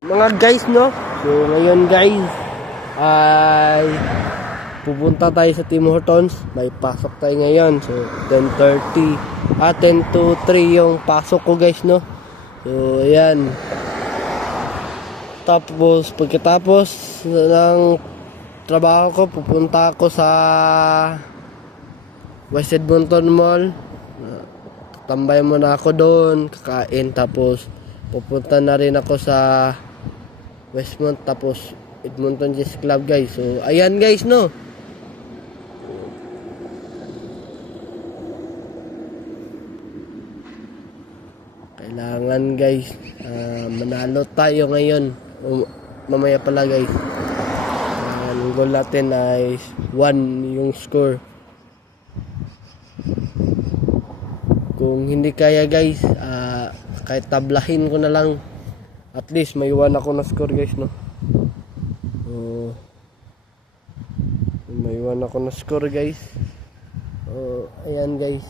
Mga guys, no? So, ngayon guys, ay pupunta tayo sa Tim Hortons. May pasok tayo ngayon. So, 10:30. 10 to 3 yung pasok ko guys, no? So, ayan. Tapos, pagkatapos ng trabaho ko, pupunta ako sa West Edmonton Mall. Tambay muna ako doon, kakain. Tapos, pupunta na rin ako sa Westmont, tapos Edmonton Chess Club guys. So ayan guys, no, kailangan guys, manalo tayo ngayon. Mamaya pala guys, ang goal natin ay 1 yung score. Kung hindi kaya guys, kahit tablahin ko na lang, at least may 1 ako na score guys, no. May 1 ako na score guys. Ayan guys.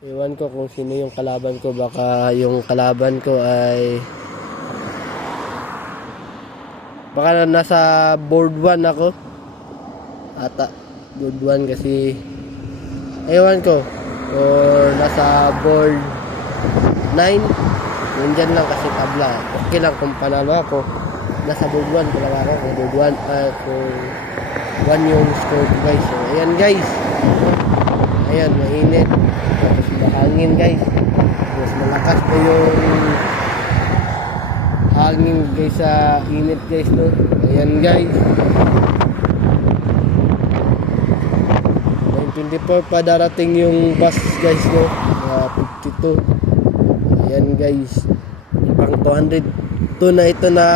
Iwan ko kung sino yung kalaban ko. Baka yung kalaban ko ay baka nasa board 1 ako ata. Board 1 kasi ewan ko, or nasa board 9. Nandyan lang kasi tabla. Okay lang kung panalo ako, nasa board 1 ko lang ako. Kung board 1, kung 1 yung score ko guys. So ayan guys, ayan, mainit, tapos mahangin guys. Mas malakas pa yung hangin guys sa init guys, no. Ayan guys, 24 pa darating yung bus guys, no. 52. Ayan guys, pang 202 na ito na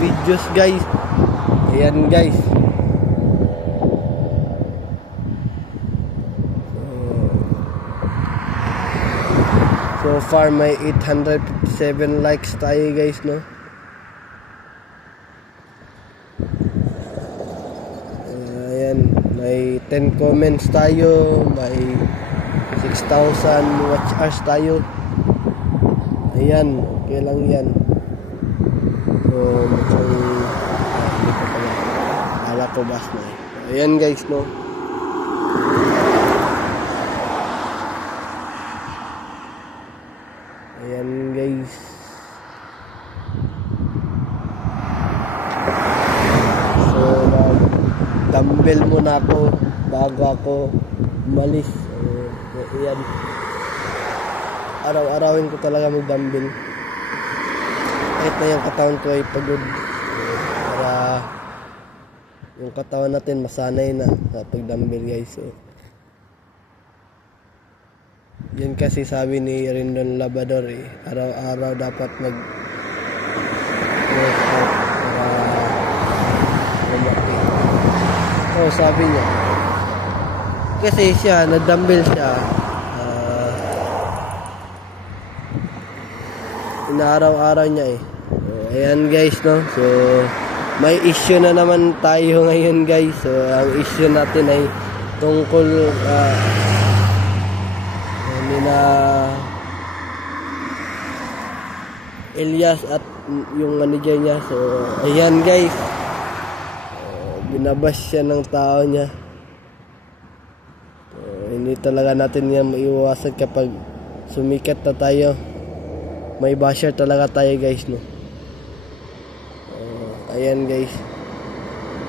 videos guys. Ayan guys, so far may 857 likes tayo guys, no. Ayan, may 10 comments tayo, may 6,000 watch hours tayo. Ayan, okay lang yan. So, hindi ko pala, kala ko bas na eh. Ayan guys, no. Ayan guys, so dumbbell muna ako bago ako umalis. Ayan, araw-arawin ko talaga mag dumbbell kahit na yung katawan ko ay pagod, para yung katawan natin masanay na sa pag dumbbell guys. So yan kasi sabi ni Rendon Labrador eh, araw-araw dapat mag workout para lumaki. So sabi niya, kasi siya na-dumbbell siya, inaaraw-araw niya eh. So ayan guys, no. So may issue na naman tayo ngayon guys. So ang issue natin ay tungkol na Elias at yung manager niya. So ayan guys, binabash siya ng tao niya. So, hindi talaga natin yan maiwasan kapag sumikat na tayo. May basher talaga tayo guys, no. Ayan guys,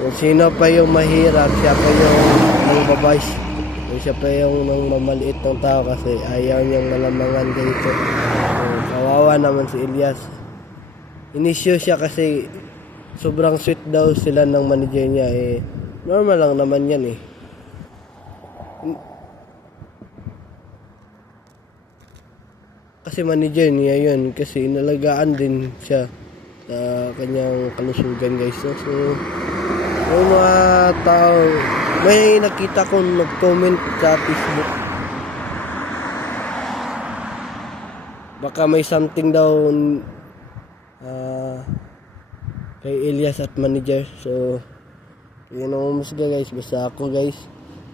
kung sino pa yung mahirap, siya pa yung nangbabash. Siya pa yung nang mamaliit ng tao kasi ayaw niyang malamangan ganito. So, kawawa naman si Elias. Inisyo siya kasi sobrang sweet daw sila ng manager niya eh. Normal lang naman yan eh. Kasi manager niya yun, kasi inalagaan din siya sa kanyang kalusugan guys. So yung mga tao, may nakita kong nag-comment sa Facebook, baka may something daw kay Elias at manager. So yun ang umusga guys. Basta ako guys,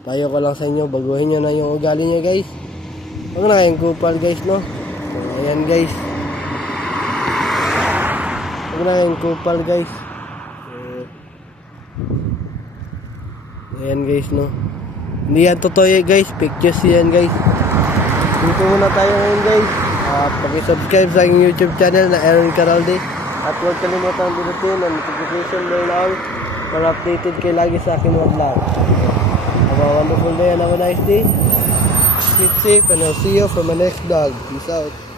Payo ko lang sa inyo, baguhin nyo na yung ugali nyo guys. Huwag na kayong kupal guys, no? So, ayan guys. Huwag na kayong kupal guys. Ayan guys, no? Hindi yan totoo guys, pictures yan guys. Dito muna tayo ngayon guys. Paki-subscribe sa aking YouTube channel na Aaron Caraldi. At huwag kalimutan pinutin ang notification bell na all para updated kayo lagi sa aking mga vlog. Have a wonderful day and have a nice day. Keep safe and I'll see you for my next vlog. Peace out.